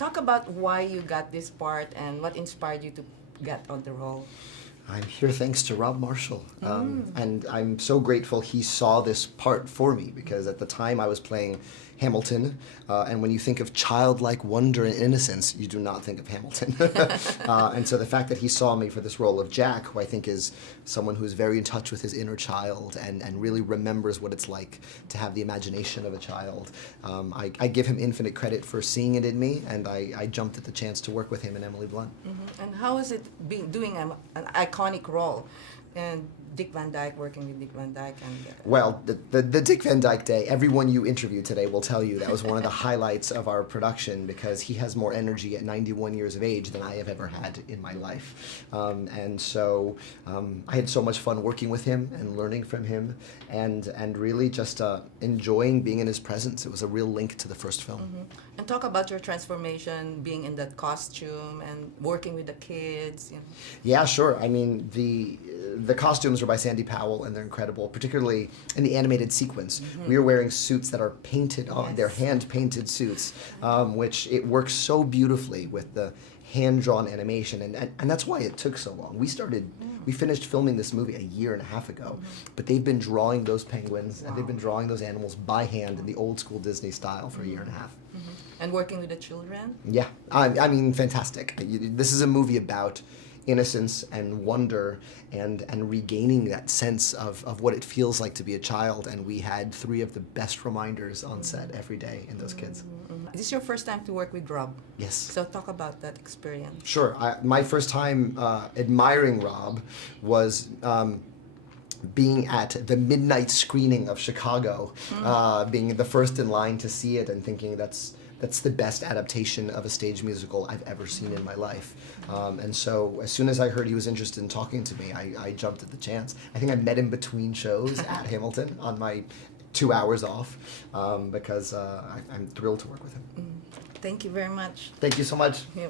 Talk about why you got this part and what inspired you to get on the role. I'm here thanks to Rob Marshall. And I'm so grateful he saw this part for me, because at the time I was playing Hamilton, and when you think of childlike wonder and innocence, you do not think of Hamilton. And so the fact that he saw me for this role of Jack, who I think is someone who's very in touch with his inner child and really remembers what it's like to have the imagination of a child, I give him infinite credit for seeing it in me, and I jumped at the chance to work with him and Emily Blunt. And how is it doing an iconic role? And Dick Van Dyke, working with Dick Van Dyke. And well, the Dick Van Dyke Day, everyone you interview today will tell you that was one of the highlights of our production, because he has more energy at 91 years of age than I have ever had in my life. And so I had so much fun working with him and learning from him, and really just enjoying being in his presence. It was a real link to the first film. And talk about your transformation, being in that costume and working with the kids. You know. Yeah, sure. I mean, the costumes are by Sandy Powell, and they're incredible, particularly in the animated sequence. We are wearing suits that are painted on. Yes. They're hand-painted suits, which it works so beautifully with the hand-drawn animation, and that's why it took so long. We finished filming this movie a year and a half ago, but they've been drawing those penguins, and they've been drawing those animals by hand in the old-school Disney style for a year and a half. And working with the children? Yeah, I mean, fantastic. This is a movie about innocence and wonder and regaining that sense of what it feels like to be a child, and we had 3 of the best reminders on set every day in those kids. Is this your first time to work with Rob? Yes. So talk about that experience. Sure. My first time admiring Rob was being at the midnight screening of Chicago, being the first in line to see it and thinking that's the best adaptation of a stage musical I've ever seen in my life. And so as soon as I heard he was interested in talking to me, I jumped at the chance. I think I met him between shows at Hamilton on my 2 hours off, because I'm thrilled to work with him. Thank you very much. Thank you so much. Yeah.